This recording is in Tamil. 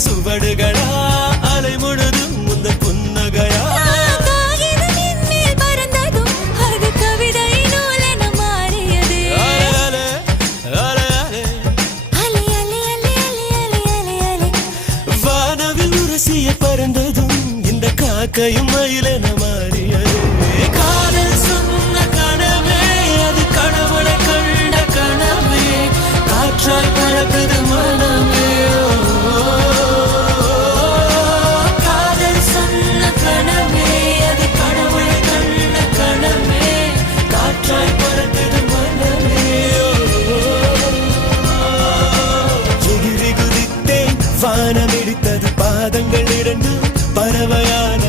சுவடுகளா அலை முழுதும் முந்த புன்னகையா பறந்ததும் இந்த காக்கையும் மயிலென மாறியது காதல் சொன்ன கனவே அது கடவுளை கண்ட கனவே காற்றாய் பறக்குது மனமே காதல் சொன்ன கனவே அது கடவுளை கண்ட கனவே காற்றாய் பறக்குது மனமே எகிரி குதித்தேன் வானம் இடித்தது பாதங்கள் இரண்டு பறவையான